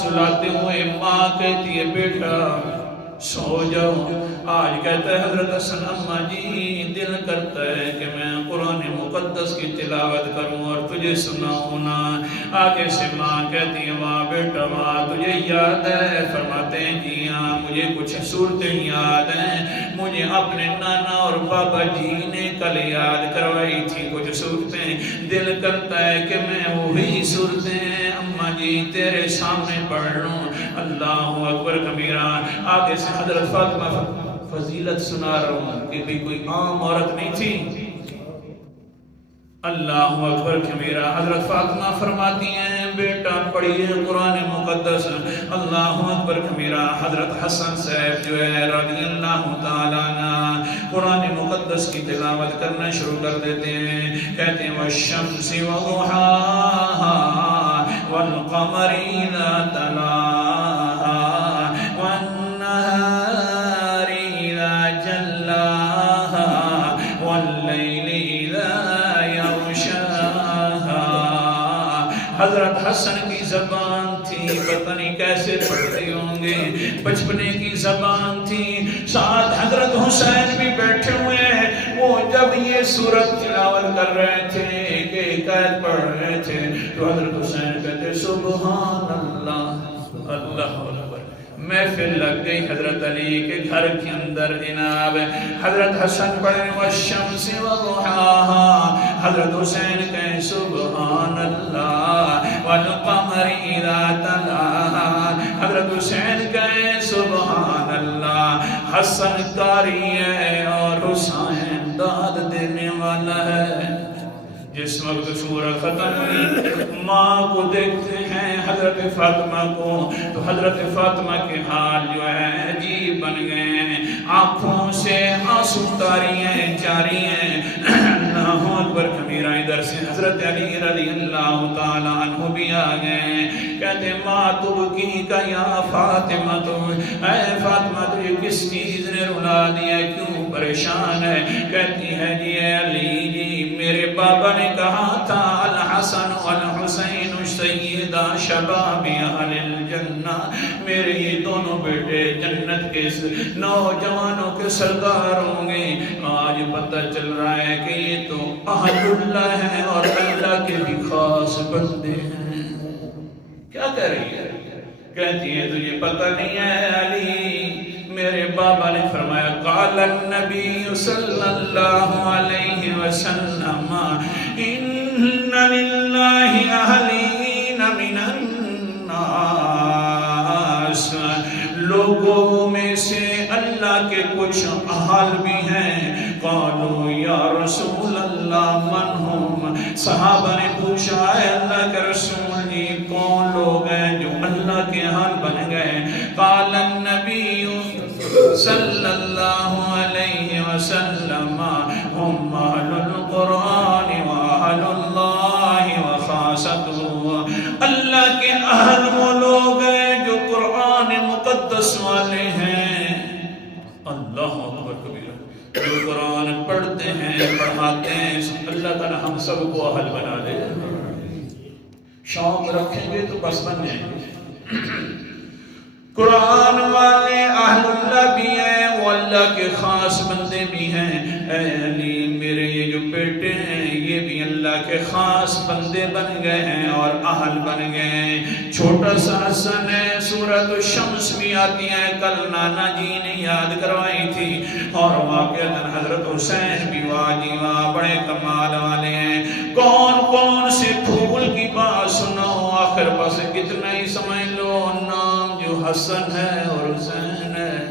سلاتے ہوئے ماں کہتی ہے بیٹا سو جاؤ. آج کہتا ہے حضرت حسن اماں جی دل کرتا ہے کہ میں قرآن مقدس کی تلاوت کروں اور تجھے سناؤں نا. آگے سے ماں کہتی ہے واہ بیٹا واہ تجھے یاد ہے؟ فرماتے ہیں جی ہاں مجھے کچھ صورتیں یاد ہیں. مجھے اپنے نانا اور بابا جی نے کل یاد کروائی تھی کچھ صورتیں. دل کرتا ہے کہ میں وہی صورتیں اماں جی تیرے سامنے پڑھ لوں. اللہ اکبر کبیرہ. آگے سے حضرت فاطمہ فضیلت سنا رہا ہوں کہ بھی کوئی عام عورت نہیں تھی. اللہ اکبر کبیرہ. حضرت فاطمہ فرماتی ہیں بیٹا پڑھیے قرآن مقدس. اللہ اکبر کبیرہ. حضرت حسن صاحب جو ہے رضی اللہ تعالیٰ عنہ قرآن مقدس کی تلاوت کرنا شروع کر دیتے ہیں. کہتے ہیں والشمس وضحاہا والقمر اذا تلاہا والنہار اذا جلاہا واللیل اذا یغشاہا. حضرت حسن کی زبان تھی پتہ نہیں کیسے پڑھتے ہوں گے. بچپنے کی زبان تھی. ساتھ حضرت حسین بھی بیٹھے ہوئے ہیں. وہ جب یہ سورت تلاوت کر رہے تھے ایک ایک آیت پڑھ رہے تھے تو حضرت حسین کہتے سبحان اللہ. اللہ اکبر. محفل لگ گئی حضرت علی کے گھر کے اندر جناب. حضرت حسن پڑھے والشمس وضحاہا. حضرت حسین کہیں سبحان اللہ والقمر اذا تلاہا. حضرت حسین کہیں سبحان اللہ. حسن قاری ہے اور حسین داد دینے والا ہے. جس وقت سورہ ختم ہوئی ماں کو دیکھتے ہیں حضرت فاطمہ کو تو حضرت فاطمہ کے حال جو ہے عجیب بن گئے ہیں. آنکھوں سے آنسو جاری ہیں. اللہ اکبر کبیرہ. ادھر سے حضرت علی رضی اللہ تعالیٰ عنہ بھی آ گئے. کہتے ماں تبکی کا یا فاطمہ تو اے فاطمہ تجھے کس چیز نے رلا دیا کیوں پریشان ہے؟ کہتی ہے جی علی جی میرے بابا نے کہا تھا الحسن والحسین سیدہ شباب اہل الجنہ. میرے یہ دونوں بیٹے جنت کے نوجوانوں کے سردار ہوں گے. آج پتہ چل رہا ہے کہ یہ تو اہل اللہ ہیں اور اللہ کے بھی خاص بندے ہیں. کیا کہہ رہی ہے؟ کہتی ہے تجھے پتہ نہیں ہے علی میرے بابا نے فرمایا قال النبی صلی اللہ علیہ وسلم ان للہ اہلین من الناس. لوگوں میں سے اللہ کے کچھ اہل بھی ہیں. قالوا یا رسول اللہ من ہم. صحابہ نے پوچھا ہے اللہ کے رسول جی کون لوگ ہیں جو اللہ کے اہل بن گئے؟ قال النبی صلی اللہ علیہ وسلم ہم اہل القرآن و اہل اللہ و خاصتہ. اللہ کے اہل وہ لوگ ہیں جو قرآن مقدس والے ہیں. اللہ اکبر کبیرہ. جو قرآن پڑھتے ہیں پڑھاتے ہیں اللہ تعالی ہم سب کو اہل بنا دے. شوق رکھیں گے تو بس بن جائیں گے. قرآن والے اہل اللہ بھی ہیں وہ اللہ کے خاص بندے بھی ہیں. اے علی میرے یہ جو بیٹے ہیں یہ بھی اللہ کے خاص بندے بن گئے ہیں اور اہل بن گئے ہیں. چھوٹا سا حسن ہے. سورۃ الشمس بھی آتی ہے کل نانا جی نے یاد کروائی تھی. اور واقعتاً حضرت حسین بھی واہ بڑے کمال والے ہیں. کون کون سے پھول کی بات سنو آخر بس کتنا ہی سمجھ لو. نام جو حسن ہے اور حسین ہے